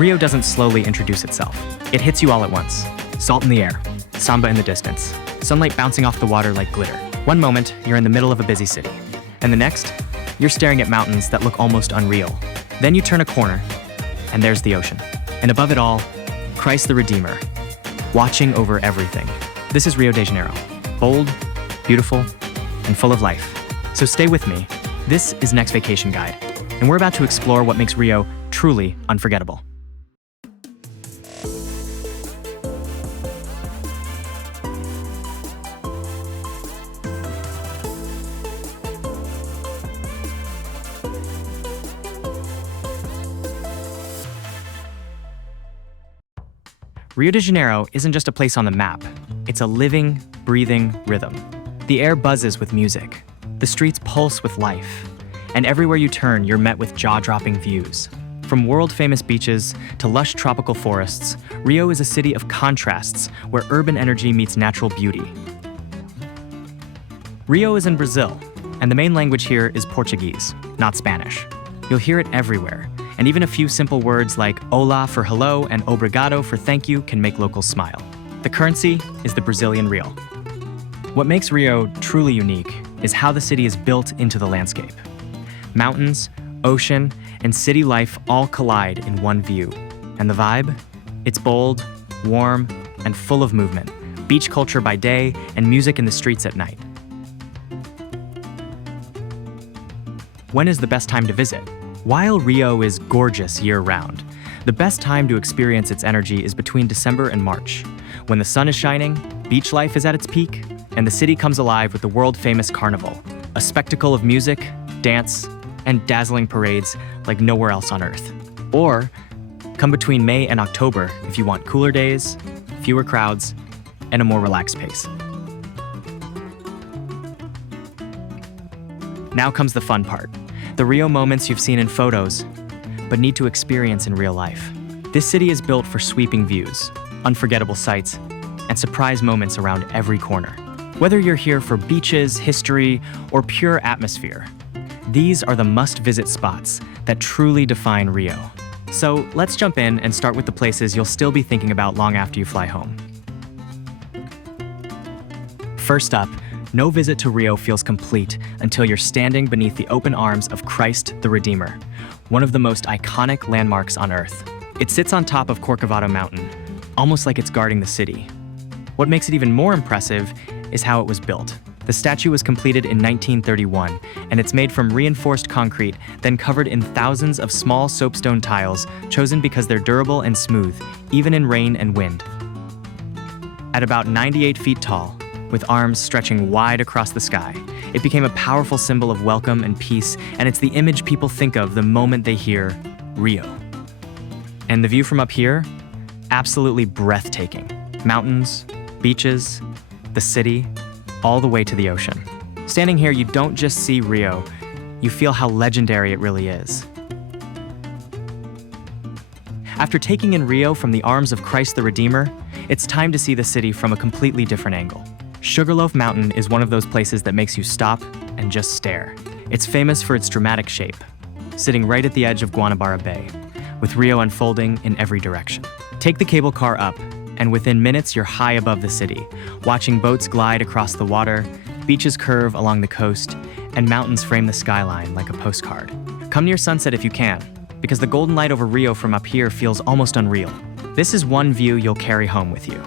Rio doesn't slowly introduce itself. It hits you all at once. Salt in the air, samba in the distance, sunlight bouncing off the water like glitter. One moment, you're in the middle of a busy city, and the next, you're staring at mountains that look almost unreal. Then you turn a corner, and there's the ocean. And above it all, Christ the Redeemer, watching over everything. This is Rio de Janeiro, bold, beautiful, and full of life. So stay with me. This is Next Vacation Guide, and we're about to explore what makes Rio truly unforgettable. Rio de Janeiro isn't just a place on the map. It's a living, breathing rhythm. The air buzzes with music. The streets pulse with life. And everywhere you turn, you're met with jaw-dropping views. From world-famous beaches to lush tropical forests, Rio is a city of contrasts where urban energy meets natural beauty. Rio is in Brazil, and the main language here is Portuguese, not Spanish. You'll hear it everywhere. And even a few simple words like hola for hello and obrigado for thank you can make locals smile. The currency is the Brazilian real. What makes Rio truly unique is how the city is built into the landscape. Mountains, ocean, and city life all collide in one view. And the vibe? It's bold, warm, and full of movement. Beach culture by day and music in the streets at night. When is the best time to visit? While Rio is gorgeous year-round, the best time to experience its energy is between December and March, when the sun is shining, beach life is at its peak, and the city comes alive with the world-famous carnival, a spectacle of music, dance, and dazzling parades like nowhere else on Earth. Or come between May and October if you want cooler days, fewer crowds, and a more relaxed pace. Now comes the fun part. The Rio moments you've seen in photos, but need to experience in real life. This city is built for sweeping views, unforgettable sights, and surprise moments around every corner. Whether you're here for beaches, history, or pure atmosphere, these are the must-visit spots that truly define Rio. So let's jump in and start with the places you'll still be thinking about long after you fly home. First up, no visit to Rio feels complete until you're standing beneath the open arms of Christ the Redeemer, one of the most iconic landmarks on Earth. It sits on top of Copacabana Mountain, almost like it's guarding the city. What makes it even more impressive is how it was built. The statue was completed in 1931, and it's made from reinforced concrete, then covered in thousands of small soapstone tiles, chosen because they're durable and smooth, even in rain and wind. At about 98 feet tall, with arms stretching wide across the sky, it became a powerful symbol of welcome and peace, and it's the image people think of the moment they hear Rio. And the view from up here? Absolutely breathtaking. Mountains, beaches, the city, all the way to the ocean. Standing here, you don't just see Rio, you feel how legendary it really is. After taking in Rio from the arms of Christ the Redeemer, it's time to see the city from a completely different angle. Sugarloaf Mountain is one of those places that makes you stop and just stare. It's famous for its dramatic shape, sitting right at the edge of Guanabara Bay, with Rio unfolding in every direction. Take the cable car up, and within minutes you're high above the city, watching boats glide across the water, beaches curve along the coast, and mountains frame the skyline like a postcard. Come near sunset if you can, because the golden light over Rio from up here feels almost unreal. This is one view you'll carry home with you.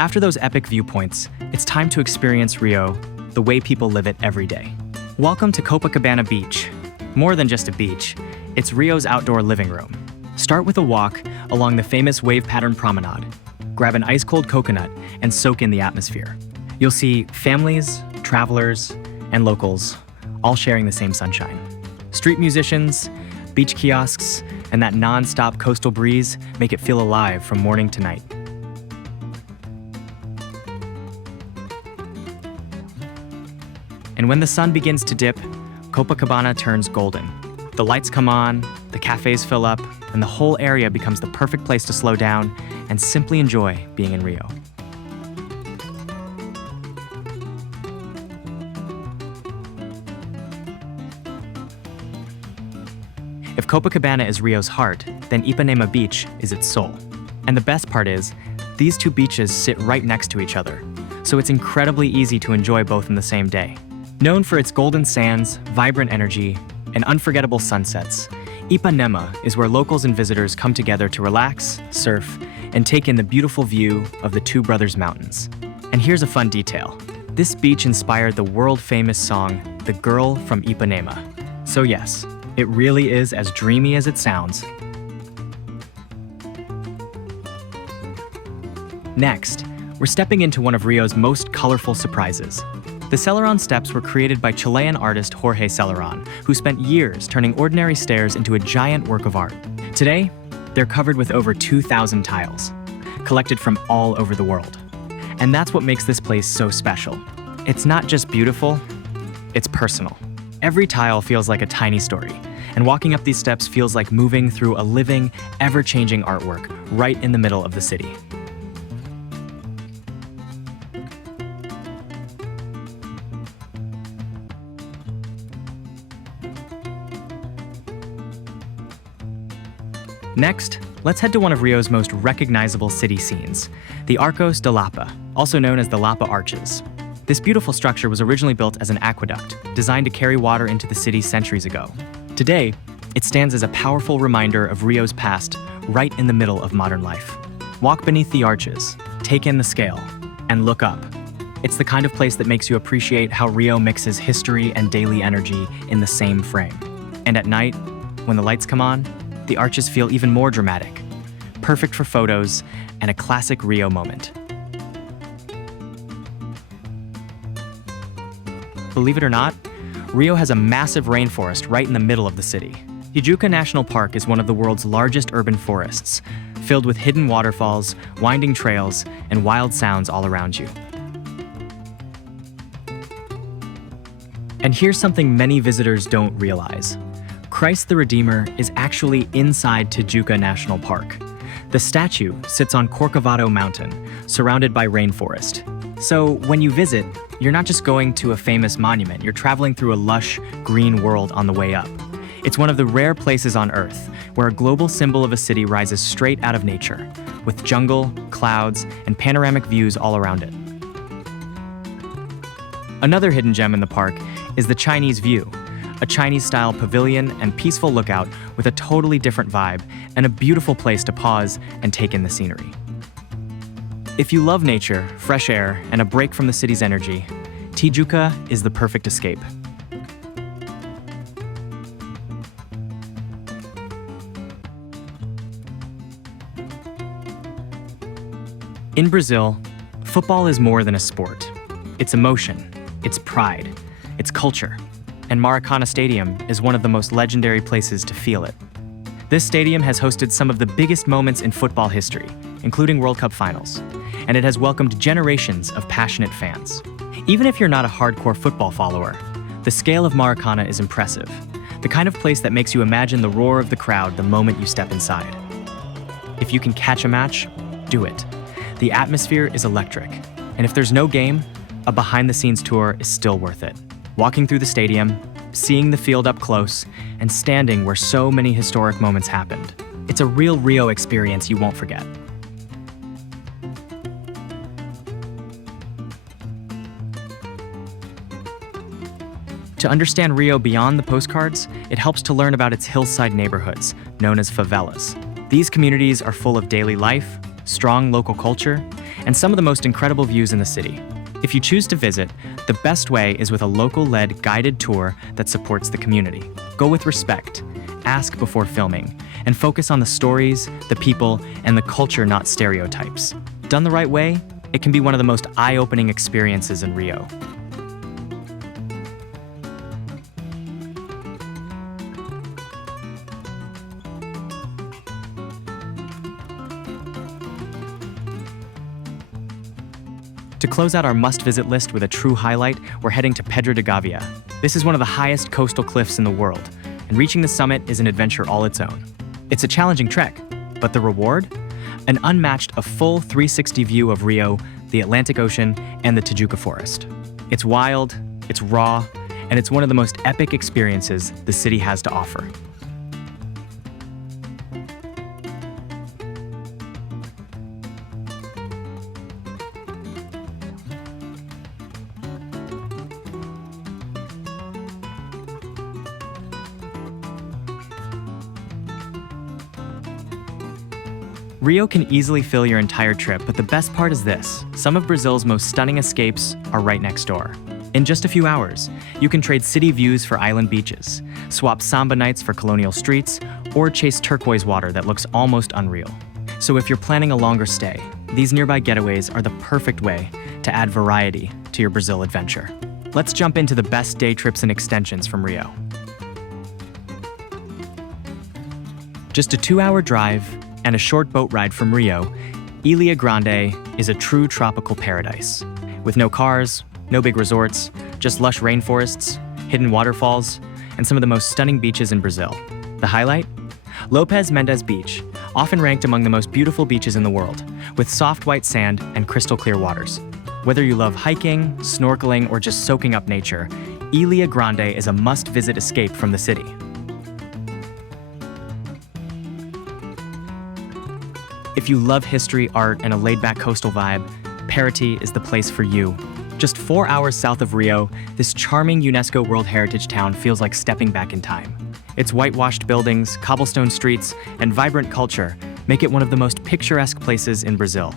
After those epic viewpoints, it's time to experience Rio the way people live it every day. Welcome to Copacabana Beach. More than just a beach, it's Rio's outdoor living room. Start with a walk along the famous wave pattern promenade. Grab an ice-cold coconut and soak in the atmosphere. You'll see families, travelers, and locals all sharing the same sunshine. Street musicians, beach kiosks, and that non-stop coastal breeze make it feel alive from morning to night. And when the sun begins to dip, Copacabana turns golden. The lights come on, the cafes fill up, and the whole area becomes the perfect place to slow down and simply enjoy being in Rio. If Copacabana is Rio's heart, then Ipanema Beach is its soul. And the best part is, these two beaches sit right next to each other, so it's incredibly easy to enjoy both in the same day. Known for its golden sands, vibrant energy, and unforgettable sunsets, Ipanema is where locals and visitors come together to relax, surf, and take in the beautiful view of the Two Brothers Mountains. And here's a fun detail. This beach inspired the world-famous song, The Girl from Ipanema. So yes, it really is as dreamy as it sounds. Next, we're stepping into one of Rio's most colorful surprises. The Selarón Steps were created by Chilean artist Jorge Selarón, who spent years turning ordinary stairs into a giant work of art. Today, they're covered with over 2,000 tiles, collected from all over the world. And that's what makes this place so special. It's not just beautiful, it's personal. Every tile feels like a tiny story, and walking up these steps feels like moving through a living, ever-changing artwork right in the middle of the city. Next, let's head to one of Rio's most recognizable city scenes, the Arcos de Lapa, also known as the Lapa Arches. This beautiful structure was originally built as an aqueduct, designed to carry water into the city centuries ago. Today, it stands as a powerful reminder of Rio's past, right in the middle of modern life. Walk beneath the arches, take in the scale, and look up. It's the kind of place that makes you appreciate how Rio mixes history and daily energy in the same frame. And at night, when the lights come on, the arches feel even more dramatic, perfect for photos and a classic Rio moment. Believe it or not, Rio has a massive rainforest right in the middle of the city. Tijuca National Park is one of the world's largest urban forests, filled with hidden waterfalls, winding trails, and wild sounds all around you. And here's something many visitors don't realize. Christ the Redeemer is actually inside Tijuca National Park. The statue sits on Corcovado Mountain, surrounded by rainforest. So when you visit, you're not just going to a famous monument, you're traveling through a lush, green world on the way up. It's one of the rare places on Earth where a global symbol of a city rises straight out of nature, with jungle, clouds, and panoramic views all around it. Another hidden gem in the park is the Chinese View, a Chinese-style pavilion and peaceful lookout with a totally different vibe and a beautiful place to pause and take in the scenery. If you love nature, fresh air, and a break from the city's energy, Tijuca is the perfect escape. In Brazil, football is more than a sport. It's emotion, it's pride, it's culture. And Maracana Stadium is one of the most legendary places to feel it. This stadium has hosted some of the biggest moments in football history, including World Cup finals, and it has welcomed generations of passionate fans. Even if you're not a hardcore football follower, the scale of Maracana is impressive, the kind of place that makes you imagine the roar of the crowd the moment you step inside. If you can catch a match, do it. The atmosphere is electric, and if there's no game, a behind-the-scenes tour is still worth it. Walking through the stadium, seeing the field up close, and standing where so many historic moments happened. It's a real Rio experience you won't forget. To understand Rio beyond the postcards, it helps to learn about its hillside neighborhoods, known as favelas. These communities are full of daily life, strong local culture, and some of the most incredible views in the city. If you choose to visit, the best way is with a local-led guided tour that supports the community. Go with respect, ask before filming, and focus on the stories, the people, and the culture, not stereotypes. Done the right way, it can be one of the most eye-opening experiences in Rio. To close out our must-visit list with a true highlight, we're heading to Pedra de Gavia. This is one of the highest coastal cliffs in the world, and reaching the summit is an adventure all its own. It's a challenging trek, but the reward? An unmatched, a full 360 view of Rio, the Atlantic Ocean, and the Tijuca Forest. It's wild, it's raw, and it's one of the most epic experiences the city has to offer. Rio can easily fill your entire trip, but the best part is this: some of Brazil's most stunning escapes are right next door. In just a few hours, you can trade city views for island beaches, swap samba nights for colonial streets, or chase turquoise water that looks almost unreal. So if you're planning a longer stay, these nearby getaways are the perfect way to add variety to your Brazil adventure. Let's jump into the best day trips and extensions from Rio. Just a 2-hour drive and a short boat ride from Rio, Ilha Grande is a true tropical paradise. With no cars, no big resorts, just lush rainforests, hidden waterfalls, and some of the most stunning beaches in Brazil. The highlight? Lopes Mendes Beach, often ranked among the most beautiful beaches in the world, with soft white sand and crystal clear waters. Whether you love hiking, snorkeling, or just soaking up nature, Ilha Grande is a must-visit escape from the city. If you love history, art, and a laid-back coastal vibe, Paraty is the place for you. Just 4 hours south of Rio, this charming UNESCO World Heritage town feels like stepping back in time. Its whitewashed buildings, cobblestone streets, and vibrant culture make it one of the most picturesque places in Brazil.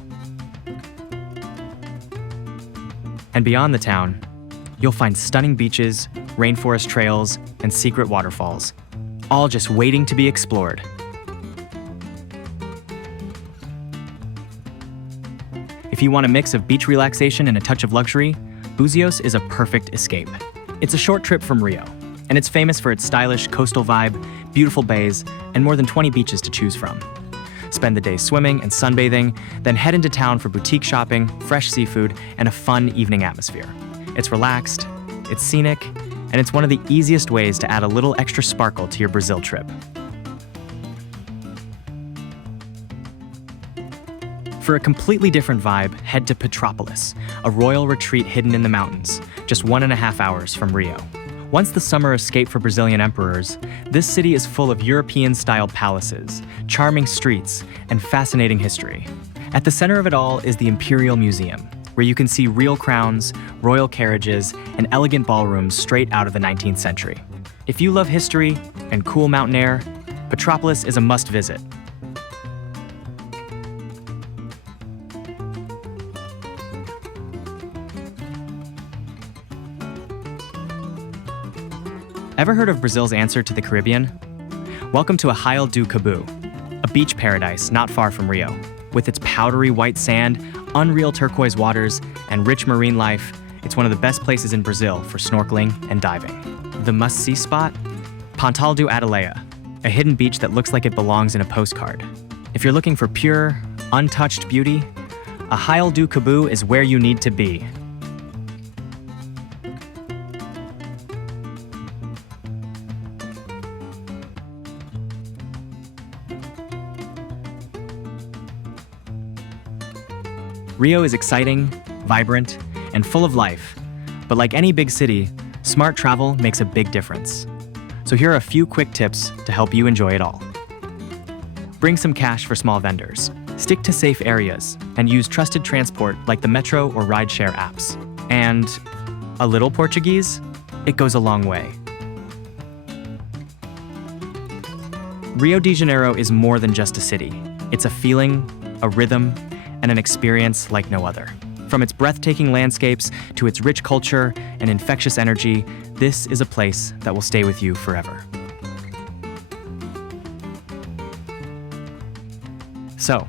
And beyond the town, you'll find stunning beaches, rainforest trails, and secret waterfalls, all just waiting to be explored. If you want a mix of beach relaxation and a touch of luxury, Búzios is a perfect escape. It's a short trip from Rio, and it's famous for its stylish coastal vibe, beautiful bays, and more than 20 beaches to choose from. Spend the day swimming and sunbathing, then head into town for boutique shopping, fresh seafood, and a fun evening atmosphere. It's relaxed, it's scenic, and it's one of the easiest ways to add a little extra sparkle to your Brazil trip. For a completely different vibe, head to Petrópolis, a royal retreat hidden in the mountains, just 1.5 hours from Rio. Once the summer escape for Brazilian emperors, this city is full of European-style palaces, charming streets, and fascinating history. At the center of it all is the Imperial Museum, where you can see real crowns, royal carriages, and elegant ballrooms straight out of the 19th century. If you love history and cool mountain air, Petrópolis is a must-visit. Ever heard of Brazil's answer to the Caribbean? Welcome to Ilha do Cabo, a beach paradise not far from Rio. With its powdery white sand, unreal turquoise waters, and rich marine life, it's one of the best places in Brazil for snorkeling and diving. The must-see spot? Pontal do Atalaia, a hidden beach that looks like it belongs in a postcard. If you're looking for pure, untouched beauty, Ilha do Cabo is where you need to be. Rio is exciting, vibrant, and full of life. But like any big city, smart travel makes a big difference. So here are a few quick tips to help you enjoy it all. Bring some cash for small vendors. Stick to safe areas and use trusted transport like the metro or rideshare apps. And a little Portuguese? It goes a long way. Rio de Janeiro is more than just a city. It's a feeling, a rhythm, and an experience like no other. From its breathtaking landscapes to its rich culture and infectious energy, this is a place that will stay with you forever. So,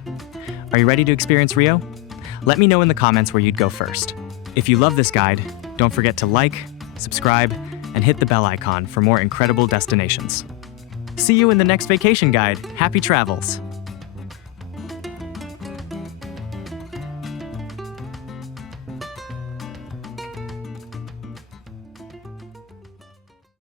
are you ready to experience Rio? Let me know in the comments where you'd go first. If you love this guide, don't forget to like, subscribe, and hit the bell icon for more incredible destinations. See you in the next vacation guide. Happy travels!